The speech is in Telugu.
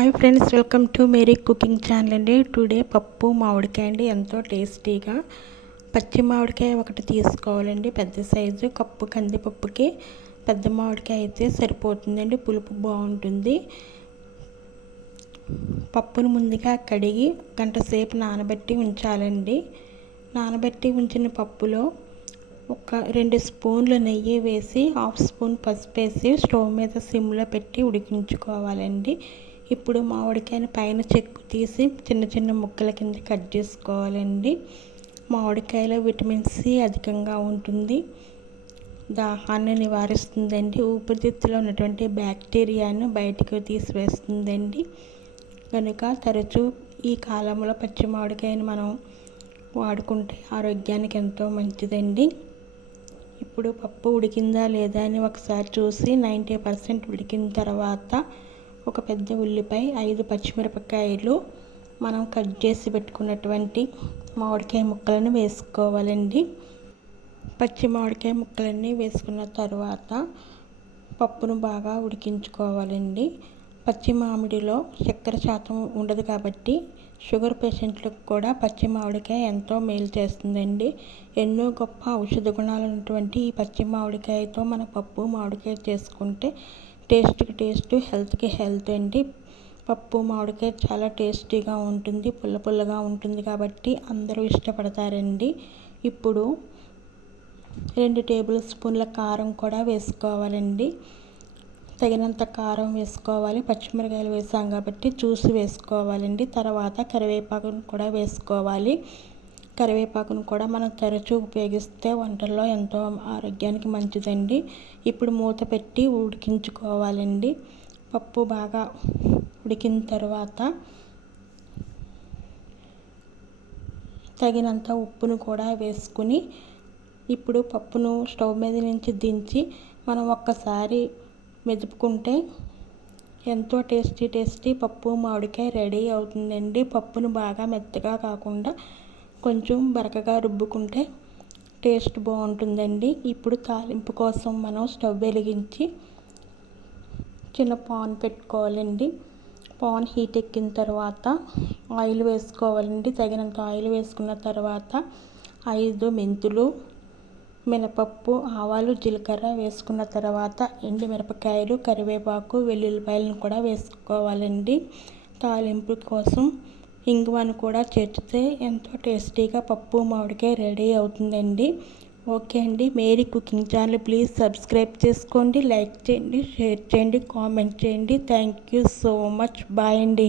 Hi friends, welcome to Mary cooking channel అండి. టుడే పప్పు మామిడికాయ అండి, ఎంతో టేస్టీగా. పచ్చి మామిడికాయ ఒకటి తీసుకోవాలండి, పెద్ద సైజు. కప్పు కందిపప్పుకి పెద్ద మామిడికాయ అయితే సరిపోతుందండి, పులుపు బాగుంటుంది. పప్పును ముందుగా కడిగి గంట సేపు నానబెట్టి ఉంచాలండి. నానబెట్టి ఉంచిన పప్పులో ఒక 2 స్పూన్లు నెయ్యి వేసి, హాఫ్ స్పూన్ పసుపు వేసి స్టవ్ మీద సిమ్లో పెట్టి ఉడికించుకోవాలండి. ఇప్పుడు మామిడికాయని పైన చెక్కు తీసి చిన్న చిన్న ముక్కల కింద కట్ చేసుకోవాలండి. మామిడికాయలో విటమిన్ సి అధికంగా ఉంటుంది, దాహాన్ని నివారిస్తుందండి. ఊపిరితిత్తులో ఉన్నటువంటి బ్యాక్టీరియాను బయటకు తీసివేస్తుందండి. కనుక తరచూ ఈ కాలంలో పచ్చి మామిడికాయని మనం వాడుకుంటే ఆరోగ్యానికి ఎంతో మంచిదండి. ఇప్పుడు పప్పు ఉడికిందా లేదా అని ఒకసారి చూసి 90% ఉడికిన తర్వాత ఒక పెద్ద ఉల్లిపాయ, 5 పచ్చిమిరపకాయలు, మనం కట్ చేసి పెట్టుకున్నటువంటి మామిడికాయ ముక్కలను వేసుకోవాలండి. పచ్చి మామిడికాయ ముక్కలన్నీ వేసుకున్న తర్వాత పప్పును బాగా ఉడికించుకోవాలండి. పచ్చి మామిడిలో చక్కెర శాతం ఉండదు కాబట్టి షుగర్ పేషెంట్లకు కూడా పచ్చి మామిడికాయ ఎంతో మేలు చేస్తుందండి. ఎన్నో గొప్ప ఔషధ గుణాలు ఉన్నటువంటి ఈ పచ్చి మామిడికాయతో మన పప్పు మామిడికాయ చేసుకుంటే టేస్ట్కి టేస్ట్, హెల్త్కి హెల్త్ అండి. పప్పు మామిడికాయ చాలా టేస్టీగా ఉంటుంది, పుల్ల పుల్లగా ఉంటుంది కాబట్టి అందరూ ఇష్టపడతారండి. ఇప్పుడు 2 టేబుల్ స్పూన్ల కారం కూడా వేసుకోవాలండి. తగినంత కారం వేసుకోవాలి, పచ్చిమిరకాయలు వేసాం కాబట్టి చూసి వేసుకోవాలండి. తర్వాత కరివేపాకును కూడా వేసుకోవాలి. కరివేపాకును కూడా మనం తరచూ ఉపయోగిస్తే వంటల్లో ఎంతో ఆరోగ్యానికి మంచిదండి. ఇప్పుడు మూత పెట్టి ఉడికించుకోవాలండి. పప్పు బాగా ఉడికిన తర్వాత తగినంత ఉప్పును కూడా వేసుకుని ఇప్పుడు పప్పును స్టవ్ మీద నుంచి దించి మనం ఒక్కసారి మెదుపుకుంటే ఎంతో టేస్టీ పప్పు మామిడికాయ రెడీ అవుతుందండి. పప్పును బాగా మెత్తగా కాకుండా కొంచెం బరకగా రుబ్బుకుంటే టేస్ట్ బాగుంటుందండి. ఇప్పుడు తాలింపు కోసం మనం స్టవ్ వెలిగించి చిన్న పాన్ పెట్టుకోవాలండి. పాన్ హీట్ ఎక్కిన తర్వాత ఆయిల్ వేసుకోవాలండి. తగినంత ఆయిల్ వేసుకున్న తర్వాత 5 మెంతులు, మినపప్పు, ఆవాలు, జీలకర్ర వేసుకున్న తర్వాత ఎండుమిరపకాయలు, కరివేపాకు, వెల్లుల్లిపాయలను కూడా వేసుకోవాలండి. తాలింపు కోసం ఇంగువను కూడా చేర్చితే ఎంతో టేస్టీగా పప్పు మామిడికాయ రెడీ అవుతుందండి. ఓకే అండి, Mary cooking channel please subscribe చేసుకోండి, లైక్ చేయండి, షేర్ చేయండి, కామెంట్ చేయండి. Thank you so much. Bye అండి.